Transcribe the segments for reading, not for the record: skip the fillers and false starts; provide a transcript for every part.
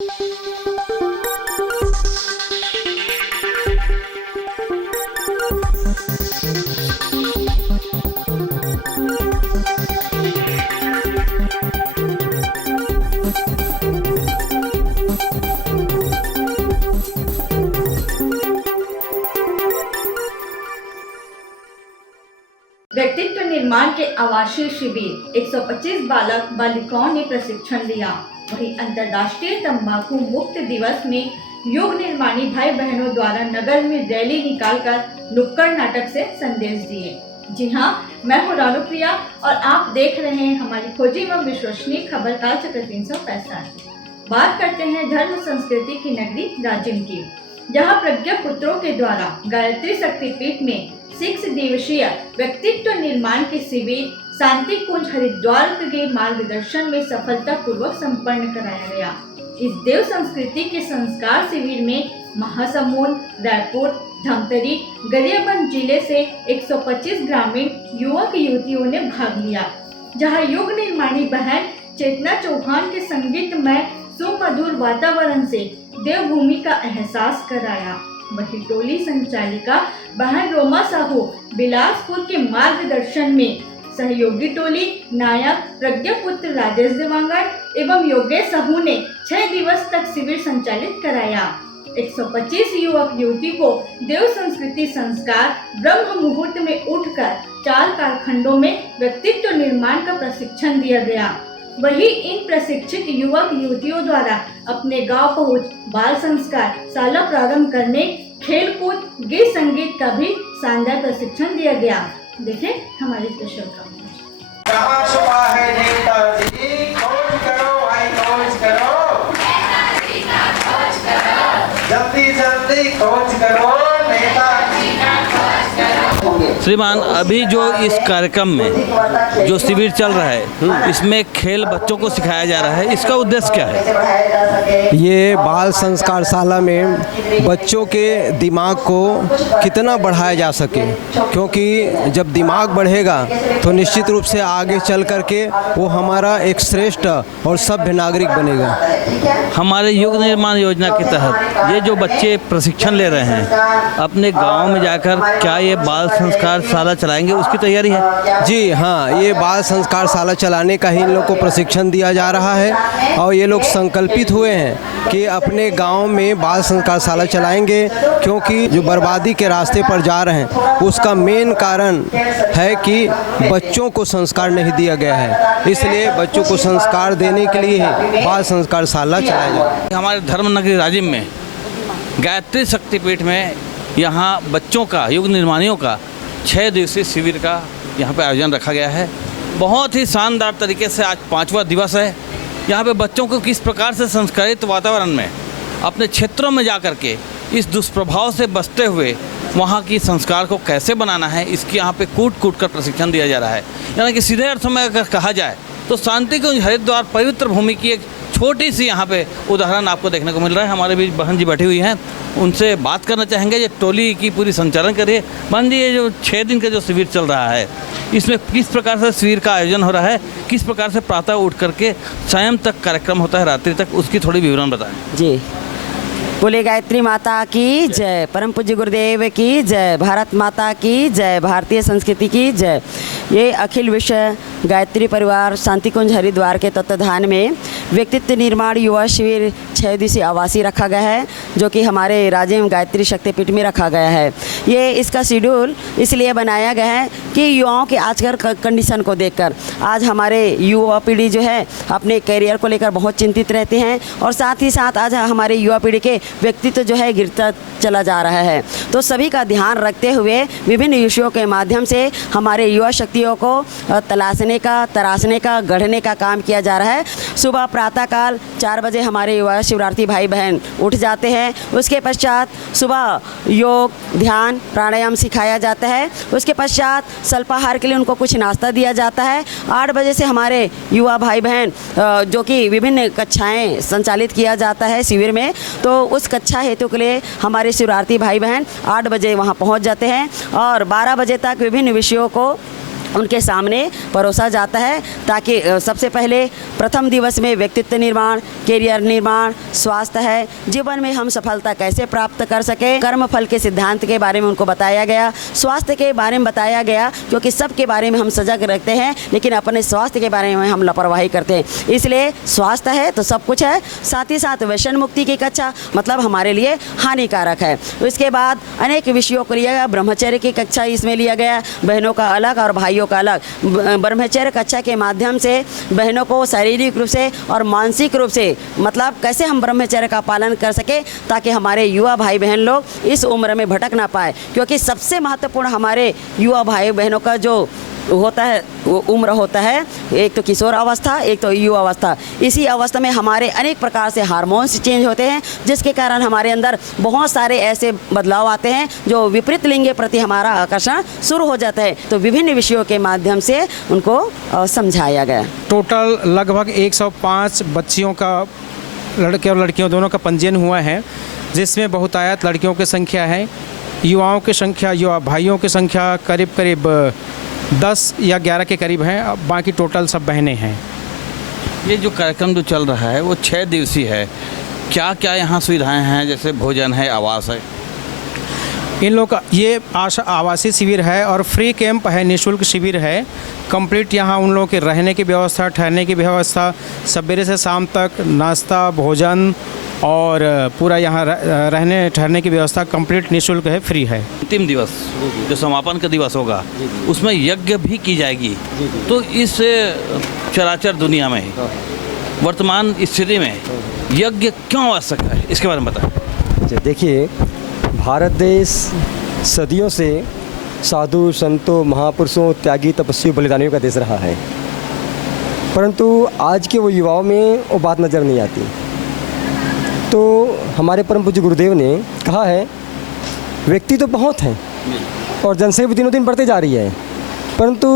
व्यक्तित्व निर्माण के आवासीय शिविर 125 बालक बालिकाओं ने प्रशिक्षण लिया। वहीं अंतर्राष्ट्रीय तंबाकू मुक्त दिवस में योग निर्माणी भाई बहनों द्वारा नगर में रैली निकालकर नुक्कड़ नाटक से संदेश दिए। जी हाँ, मैं हूँ रानुप्रिया और आप देख रहे हैं हमारी खोजी एवं विश्वसनीय खबर काल चक्र 365। बात करते हैं धर्म संस्कृति की नगरी राजिम की, जहाँ प्रज्ञा पुत्रों के द्वारा गायत्री शक्तिपीठ में 6 दिवसीय व्यक्तित्व निर्माण के शिविर शांति कुंज हरिद्वार के मार्गदर्शन में सफलतापूर्वक संपन्न कराया गया। इस देव संस्कृति के संस्कार शिविर में महासमुंद, रायपुर, धमतरी, गरियाबंद जिले से 125 ग्रामीण युवक युवतियों ने भाग लिया, जहां योग निर्माणी बहन चेतना चौहान के संगीतमय सुमधुर वातावरण से देवभूमि का एहसास कराया। वही टोली संचालिका बहन रोमा साहू बिलासपुर के मार्गदर्शन में सहयोगी टोली नायक प्रज्ञा पुत्र राजेश देवांगड़ एवं योगेश साहू ने 6 दिवस तक शिविर संचालित कराया। 125 युवक युवती को देव संस्कृति संस्कार ब्रह्म मुहूर्त में उठकर 4 कालखंडों में व्यक्तित्व निर्माण का प्रशिक्षण दिया गया। वही इन प्रशिक्षित युवक युवतियों द्वारा अपने गांव पहुंच बाल संस्कार शाला प्रारंभ करने, खेल कूद, गीत संगीत का भी शानदार प्रशिक्षण दिया गया। देखें हमारे स्पेशल काम। जल्दी जल्दी खोज करो श्रीमान, अभी जो इस कार्यक्रम में जो शिविर चल रहा है, इसमें खेल बच्चों को सिखाया जा रहा है, इसका उद्देश्य क्या है? ये बाल संस्कार शाला में बच्चों के दिमाग को कितना बढ़ाया जा सके, क्योंकि जब दिमाग बढ़ेगा तो निश्चित रूप से आगे चल करके वो हमारा एक श्रेष्ठ और सभ्य नागरिक बनेगा। हमारे युग निर्माण योजना के तहत ये जो बच्चे प्रशिक्षण ले रहे हैं, अपने गांव में जाकर क्या ये बाल संस्कार शाला चलाएंगे, उसकी तैयारी है? जी हाँ, ये बाल संस्कार शाला चलाने का ही इन लोग को प्रशिक्षण दिया जा रहा है और ये लोग संकल्पित हुए हैं कि अपने गांव में बाल संस्कार शाला चलाएंगे, क्योंकि जो बर्बादी के रास्ते पर जा रहे हैं उसका मेन कारण है कि बच्चों को संस्कार नहीं दिया गया है। इसलिए बच्चों को संस्कार देने के लिए ही बाल संस्कार शाला चलाया जाए। हमारे धर्म नगरी राजिम में गायत्री शक्तिपीठ में यहाँ बच्चों का, युग निर्माणियों का 6 दिवसीय शिविर का यहाँ पे आयोजन रखा गया है। बहुत ही शानदार तरीके से आज 5वां दिवस है। यहाँ पे बच्चों को किस प्रकार से संस्कारित वातावरण में अपने क्षेत्रों में जा कर के इस दुष्प्रभाव से बचते हुए वहाँ की संस्कार को कैसे बनाना है, इसकी यहाँ पे कूट कूट कर प्रशिक्षण दिया जा रहा है। यानी कि सीधे अर्थों में अगर कहा जाए तो शांति कुंज हरिद्वार पवित्र भूमि की एक छोटी सी यहाँ पे उदाहरण आपको देखने को मिल रहा है। हमारे बीच बहन जी बैठी हुई हैं, उनसे बात करना चाहेंगे। ये टोली की पूरी संचालन करिए। बहन जी, ये जो 6 दिन का जो शिविर चल रहा है, इसमें किस प्रकार से शिविर का आयोजन हो रहा है, किस प्रकार से प्रातः उठ करके स्वयं तक कार्यक्रम होता है, रात्रि तक, उसकी थोड़ी विवरण बताएं। जी, बोले गायत्री माता की जय, परम पूज्य गुरुदेव की जय, भारत माता की जय, भारतीय संस्कृति की जय। ये अखिल विश्व गायत्री परिवार शांति कुंज हरिद्वार के तत्वाधान में व्यक्तित्व निर्माण युवा शिविर 6 दिवसीय आवासीय रखा गया है, जो कि हमारे राजिम गायत्री शक्तिपीठ में रखा गया है। ये इसका शेड्यूल इसलिए बनाया गया है कि युवाओं के आजकल कंडीशन को देखकर आज हमारे युवा पीढ़ी जो है अपने करियर को लेकर बहुत चिंतित रहते हैं, और साथ ही साथ आज हमारे युवा पीढ़ी के व्यक्तित्व जो है गिरता चला जा रहा है। तो सभी का ध्यान रखते हुए विभिन्न विषयों के माध्यम से हमारे युवा शक्तियों को तलाशने का, तराशने का, गढ़ने का काम किया जा रहा है। सुबह प्रातःकाल 4 बजे हमारे युवा शिवरार्थी भाई बहन उठ जाते हैं। उसके पश्चात सुबह योग, ध्यान, प्राणायाम सिखाया जाता है। उसके पश्चात अल्पाहार के लिए उनको कुछ नाश्ता दिया जाता है। 8 बजे से हमारे युवा भाई बहन जो कि विभिन्न कक्षाएं संचालित किया जाता है शिविर में, तो उस कक्षा हेतु के लिए हमारे शिवरार्थी भाई बहन 8 बजे वहां पहुंच जाते हैं और 12 बजे तक विभिन्न विषयों को उनके सामने परोसा जाता है, ताकि सबसे पहले प्रथम दिवस में व्यक्तित्व निर्माण, कैरियर निर्माण, स्वास्थ्य है, जीवन में हम सफलता कैसे प्राप्त कर सके, कर्म फल के सिद्धांत के बारे में उनको बताया गया, स्वास्थ्य के बारे में बताया गया, क्योंकि सबके बारे में हम सजग रखते हैं लेकिन अपने स्वास्थ्य के बारे में हम लापरवाही करते हैं, इसलिए स्वास्थ्य है तो सब कुछ है। साथ ही साथ व्यसन मुक्ति की कक्षा मतलब हमारे लिए हानिकारक है। इसके बाद अनेक विषयों को लिया गया, ब्रह्मचर्य की कक्षा इसमें लिया गया, बहनों का अलग और भाइयों का अलग। ब्रह्मचर्य कक्षा के माध्यम से बहनों को शारीरिक रूप से और मानसिक रूप से मतलब कैसे हम ब्रह्मचर्य का पालन कर सके, ताकि हमारे युवा भाई बहन लोग इस उम्र में भटक ना पाए, क्योंकि सबसे महत्वपूर्ण हमारे युवा भाई बहनों का जो होता है वो उम्र होता है, एक तो किशोर अवस्था, एक तो युवा अवस्था। इसी अवस्था में हमारे अनेक प्रकार से हार्मोन्स चेंज होते हैं, जिसके कारण हमारे अंदर बहुत सारे ऐसे बदलाव आते हैं जो विपरीत लिंग के प्रति हमारा आकर्षण शुरू हो जाता है। तो विभिन्न विषयों के माध्यम से उनको समझाया गया। टोटल लगभग 105 बच्चियों का, लड़के और लड़कियों दोनों का पंजीयन हुआ है, जिसमें बहुतायत लड़कियों की संख्या है, युवाओं की संख्या, युवा भाइयों की संख्या करीब करीब 10 या 11 के करीब हैं, अब बाकी टोटल सब बहनें हैं। ये जो कार्यक्रम जो चल रहा है वो 6 दिवसीय है, क्या क्या यहाँ सुविधाएं हैं, जैसे भोजन है, आवास है? इन लोग का ये आवासीय शिविर है और फ्री कैंप है, निःशुल्क शिविर है। कंप्लीट यहाँ उन लोगों के रहने की व्यवस्था, ठहरने की व्यवस्था, सवेरे से शाम तक नाश्ता, भोजन और पूरा यहाँ रहने ठहरने की व्यवस्था कंप्लीट निःशुल्क है, फ्री है। अंतिम दिवस जो समापन का दिवस होगा उसमें यज्ञ भी की जाएगी, तो इस चराचर दुनिया में वर्तमान स्थिति में यज्ञ क्यों आवश्यक है, इसके बारे में बताएं। देखिए, भारत देश सदियों से साधु संतों, महापुरुषों, त्यागी, तपस्वी, बलिदानियों का देश रहा है, परंतु आज के वो युवाओं में वो बात नज़र नहीं आती। तो हमारे परम पूज्य गुरुदेव ने कहा है, व्यक्ति तो बहुत हैं और जनसंख्या भी दिनों दिन बढ़ते जा रही है, परंतु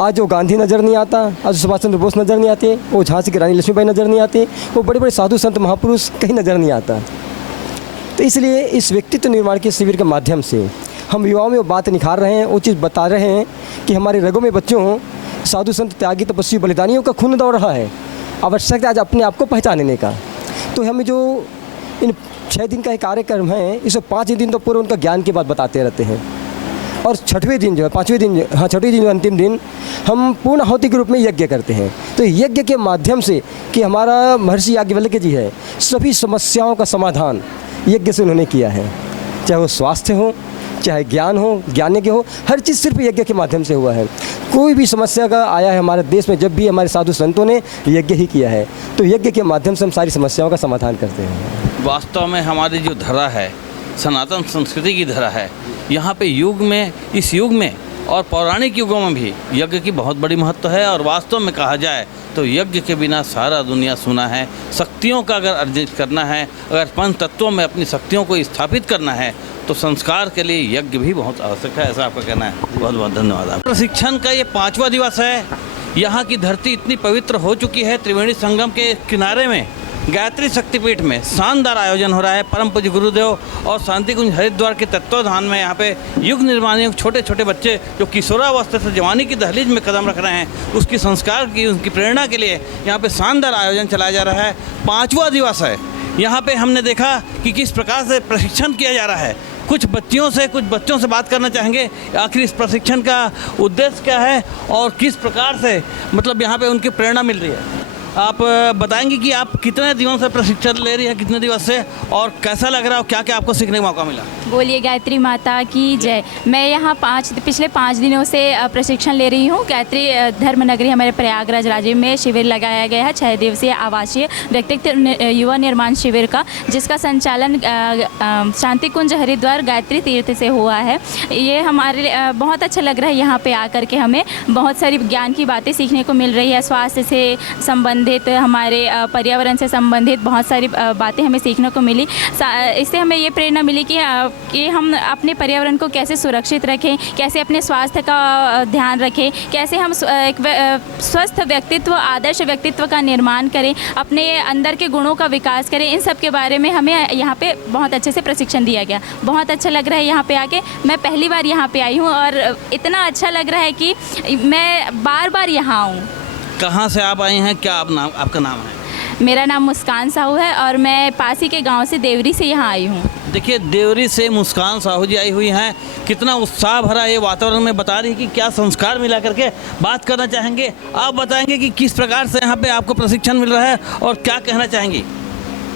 आज वो गांधी नज़र नहीं आता, आज सुभाष चंद्र बोस नज़र नहीं आते, वो झांसी की रानी लक्ष्मीबाई नज़र नहीं आते, वो बड़े बड़े साधु संत महापुरुष कहीं नज़र नहीं आता। तो इसलिए इस व्यक्तित्व निर्माण के शिविर के माध्यम से हम युवाओं में वो बात निखार रहे हैं, वो चीज़ बता रहे हैं कि हमारे रगों में बच्चों साधु संत, त्यागी, तपस्वी, बलिदानियों का खून दौड़ रहा है। आवश्यकता आज अपने आप को पहचानने का। तो हमें जो इन 6 दिन का एक कार्यक्रम है, इसे 5 दिन तो पूरे उनका ज्ञान की बात बताते रहते हैं, और 6वें दिन जो है, 5वें दिन, हाँ 6वें दिन जो अंतिम दिन हम पूर्ण आहुति के रूप में यज्ञ करते हैं। तो यज्ञ के माध्यम से कि हमारा महर्षि याज्ञवल्क्य जी है, सभी समस्याओं का समाधान यज्ञ से उन्होंने किया है, चाहे वो स्वास्थ्य हो, चाहे ज्ञान हो, ज्ञानज्ञ हो, हर चीज़ सिर्फ यज्ञ के माध्यम से हुआ है। कोई भी समस्या का आया है हमारे देश में, जब भी हमारे साधु संतों ने यज्ञ ही किया है, तो यज्ञ के माध्यम से हम सारी समस्याओं का समाधान करते हैं। वास्तव में हमारी जो धरा है, सनातन संस्कृति की धरा है, यहाँ पे युग में, इस युग में और पौराणिक युगों में भी यज्ञ की बहुत बड़ी महत्व है। और वास्तव में कहा जाए तो यज्ञ के बिना सारा दुनिया सुना है। शक्तियों का अगर अर्जित करना है, अगर पंच तत्वों में अपनी शक्तियों को स्थापित करना है, तो संस्कार के लिए यज्ञ भी बहुत आवश्यक है, ऐसा आपका कहना है। बहुत बहुत धन्यवाद। आप प्रशिक्षण का ये 5वां दिवस है। यहाँ की धरती इतनी पवित्र हो चुकी है, त्रिवेणी संगम के किनारे में गायत्री शक्तिपीठ में शानदार आयोजन हो रहा है। परम पूज्य गुरुदेव और शांति कुंज हरिद्वार के तत्वाधान में यहाँ पे युग निर्माणी छोटे छोटे बच्चे जो किशोरावस्था से जवानी की दहलीज में कदम रख रहे हैं, उसकी संस्कार की, उनकी प्रेरणा के लिए यहाँ पे शानदार आयोजन चलाया जा रहा है। 5वां दिवस है। यहाँ पे हमने देखा कि किस प्रकार से प्रशिक्षण किया जा रहा है। कुछ बच्चों से बात करना चाहेंगे, आखिर इस प्रशिक्षण का उद्देश्य क्या है और किस प्रकार से मतलब यहाँ पे उनकी प्रेरणा मिल रही है। आप बताएंगे कि आप कितने दिनों से प्रशिक्षण ले रही हैं, कितने दिवस से, और कैसा लग रहा है, क्या क्या आपको सीखने का मौका मिला? बोलिए गायत्री माता की जय। मैं यहाँ पिछले 5 दिनों से प्रशिक्षण ले रही हूँ। गायत्री धर्मनगरी हमारे प्रयागराज राज्य में शिविर लगाया गया है, 6 दिवसीय आवासीय व्यक्तित्व युवा निर्माण शिविर का, जिसका संचालन शांति कुंज हरिद्वार गायत्री तीर्थ से हुआ है। ये हमारे लिए बहुत अच्छा लग रहा है। यहाँ पे आकर के हमें बहुत सारी ज्ञान की बातें सीखने को मिल रही है। स्वास्थ्य से संबंधित, हमारे पर्यावरण से संबंधित बहुत सारी बातें हमें सीखने को मिली। इससे हमें ये प्रेरणा मिली कि कि हम अपने पर्यावरण को कैसे सुरक्षित रखें, कैसे अपने स्वास्थ्य का ध्यान रखें, कैसे हम एक स्वस्थ व्यक्तित्व, आदर्श व्यक्तित्व का निर्माण करें, अपने अंदर के गुणों का विकास करें। इन सब के बारे में हमें यहाँ पे बहुत अच्छे से प्रशिक्षण दिया गया। बहुत अच्छा लग रहा है यहाँ पे आके। मैं पहली बार यहाँ पे आई हूँ और इतना अच्छा लग रहा है कि मैं बार बार यहाँ आऊँ। कहाँ से आप आई हैं, क्या आपका नाम है? मेरा नाम मुस्कान साहू है और मैं पास ही के गांव से देवरी से यहाँ आई हूँ। देखिए, देवरी से मुस्कान साहू जी आई हुई हैं। कितना उत्साह भरा ये वातावरण में बता रही है कि क्या संस्कार मिला करके बात करना चाहेंगे। आप बताएंगे कि किस प्रकार से यहाँ पे आपको प्रशिक्षण मिल रहा है और क्या कहना चाहेंगी।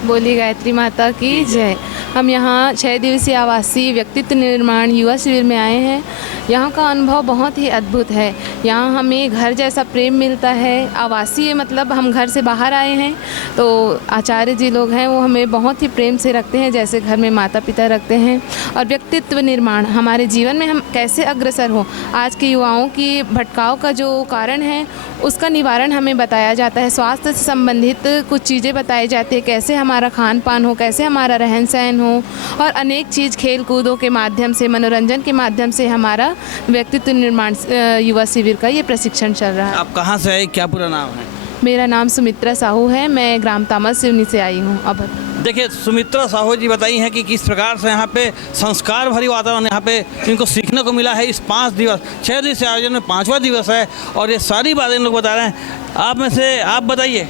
बोली गायत्री माता की जय। हम यहाँ 6 दिवसीय आवासीय व्यक्तित्व निर्माण युवा शिविर में आए हैं। यहाँ का अनुभव बहुत ही अद्भुत है। यहाँ हमें घर जैसा प्रेम मिलता है। आवासीय मतलब हम घर से बाहर आए हैं, तो आचार्य जी लोग हैं वो हमें बहुत ही प्रेम से रखते हैं, जैसे घर में माता पिता रखते हैं। और व्यक्तित्व निर्माण, हमारे जीवन में हम कैसे अग्रसर हो, आज के युवाओं की भटकाव का जो कारण है उसका निवारण हमें बताया जाता है। स्वास्थ्य से संबंधित कुछ चीज़ें बताई जाती है, कैसे हमारा खान पान हो, कैसे हमारा रहन सहन हो, और अनेक चीज़ खेल कूदों के माध्यम से, मनोरंजन के माध्यम से हमारा व्यक्तित्व निर्माण युवा शिविर का ये प्रशिक्षण चल रहा है। आप कहाँ से आए, क्या पूरा नाम है? मेरा नाम सुमित्रा साहू है, मैं ग्राम तामल सिवनी से आई हूँ। अब देखिए, सुमित्रा साहू जी बताई हैं कि किस प्रकार से यहाँ पे संस्कार भरी वातावरण यहाँ पे इनको सीखने को मिला है। इस 5 दिवस 6 दिवसीय आयोजन में 5वां दिवस है और ये सारी बातें इन लोग बता रहे हैं। आप में से आप बताइए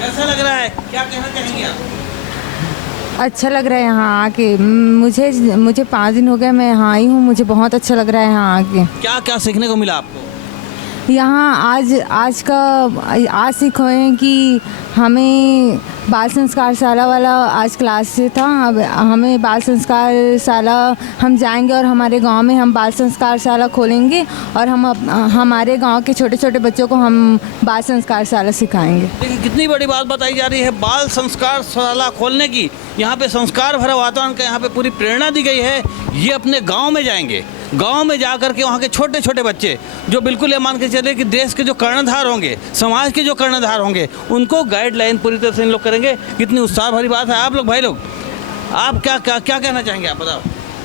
कैसा लग रहा है, क्या कहना चाहेंगे आप? अच्छा लग रहा है यहाँ आके। मुझे 5 दिन हो गए मैं यहाँ आई हूँ, मुझे बहुत अच्छा लग रहा है यहाँ आके। क्या क्या सीखने को मिला आपको यहाँ? आज सीखे हैं कि हमें बाल संस्कार शाला वाला आज क्लास से था। अब हमें बाल संस्कार शाला हम जाएंगे और हमारे गांव में हम बाल संस्कार शाला खोलेंगे और हम हमारे गांव के छोटे छोटे बच्चों को हम बाल संस्कार शाला सिखाएंगे। देखिए, कितनी बड़ी बात बताई जा रही है बाल संस्कार शाला खोलने की। यहाँ पे संस्कार भरा वातावरण का यहाँ पे पूरी प्रेरणा दी गई है। ये अपने गाँव में जाएंगे, गांव में जा कर के वहाँ के छोटे छोटे बच्चे जो बिल्कुल ये मान के चले कि देश के जो कर्णधार होंगे, समाज के जो कर्णधार होंगे, उनको गाइडलाइन पूरी तरह से इन लोग करेंगे। कितनी उत्साह भरी बात है। आप लोग, भाई लोग, आप क्या क्या क्या कहना चाहेंगे, आप बताओ।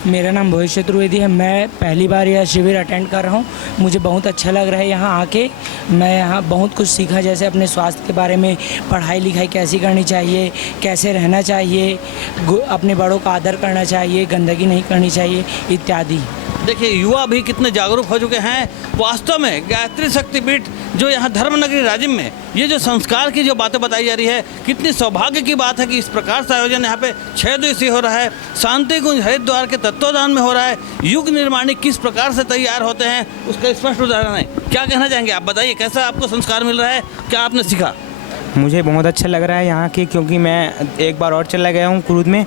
मेरा नाम भोज चतुर्वेदी है। मैं पहली बार यह शिविर अटेंड कर रहा हूँ। मुझे बहुत अच्छा लग रहा है यहाँ आके। मैं यहाँ बहुत कुछ सीखा, जैसे अपने स्वास्थ्य के बारे में, पढ़ाई लिखाई कैसी करनी चाहिए, कैसे रहना चाहिए, अपने बड़ों का आदर करना चाहिए, गंदगी नहीं करनी चाहिए इत्यादि। देखिए, युवा भी कितने जागरूक हो चुके हैं। वास्तव में गायत्री शक्तिपीठ जो यहाँ धर्मनगरी राजिम में ये जो संस्कार की जो बातें बताई जा रही है, कितनी सौभाग्य की बात है कि इस प्रकार से आयोजन यहाँ पे 6 दिवसीय हो रहा है। शांति कुंज हरिद्वार के तत्वावधान में हो रहा है। युग निर्माणी किस प्रकार से तैयार होते हैं उसका स्पष्ट उदाहरण है। क्या कहना चाहेंगे आप, बताइए कैसा आपको संस्कार मिल रहा है, क्या आपने सीखा? मुझे बहुत अच्छा लग रहा है यहाँ की, क्योंकि मैं एक बार और चला गया हूँ कुरूद में।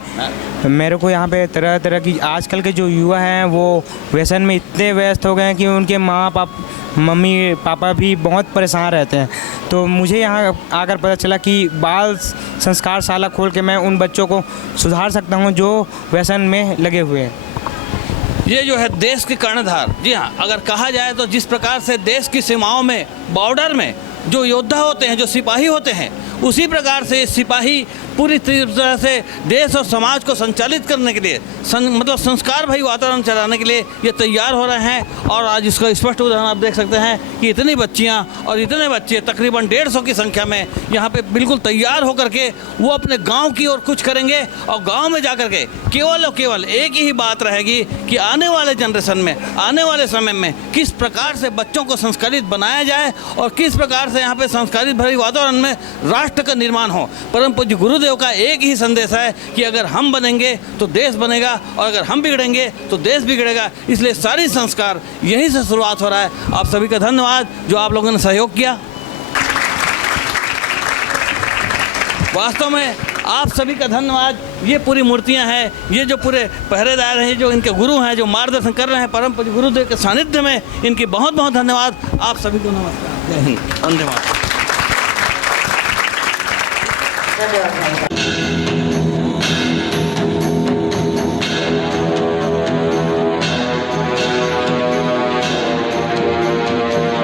मेरे को यहाँ पे तरह तरह की, आजकल के जो युवा हैं वो व्यसन में इतने व्यस्त हो गए हैं कि उनके मम्मी पापा भी बहुत परेशान रहते हैं। तो मुझे यहाँ आकर पता चला कि बाल संस्कार शाला खोल के मैं उन बच्चों को सुधार सकता हूँ जो व्यसन में लगे हुए हैं। ये जो है देश के कर्णधार, जी हाँ, अगर कहा जाए तो जिस प्रकार से देश की सीमाओं में, बॉर्डर में जो योद्धा होते हैं, जो सिपाही होते हैं, उसी प्रकार से सिपाही पूरी तरह से देश और समाज को संचालित करने के लिए मतलब संस्कार भरी वातावरण चलाने के लिए ये तैयार हो रहे हैं। और आज इसका स्पष्ट उदाहरण आप देख सकते हैं कि इतनी बच्चियां और इतने बच्चे तकरीबन 150 की संख्या में यहाँ पे बिल्कुल तैयार होकर के वो अपने गांव की ओर कुछ करेंगे। और गांव में जाकर के केवल और केवल एक ही बात रहेगी कि आने वाले जनरेशन में, आने वाले समय में किस प्रकार से बच्चों को संस्कारित बनाया जाए और किस प्रकार से यहाँ पे संस्कारित भरी वातावरण में राष्ट्र का निर्माण हो। परम पूज्य गुरुदेव का एक ही संदेश है कि अगर हम बनेंगे तो देश बनेगा और अगर हम बिगड़ेंगे तो देश बिगड़ेगा। इसलिए सारी संस्कार यहीं से शुरुआत हो रहा है। आप सभी का धन्यवाद जो आप लोगों ने सहयोग किया। वास्तव में आप सभी का धन्यवाद। ये पूरी मूर्तियां हैं, ये जो पूरे पहरेदार हैं, जो इनके गुरु हैं, जो मार्गदर्शन कर रहे हैं परम पूज्य गुरुदेव के सानिध्य में, इनकी बहुत बहुत धन्यवाद। आप सभी को नमस्कार, जय हिंद, धन्यवाद।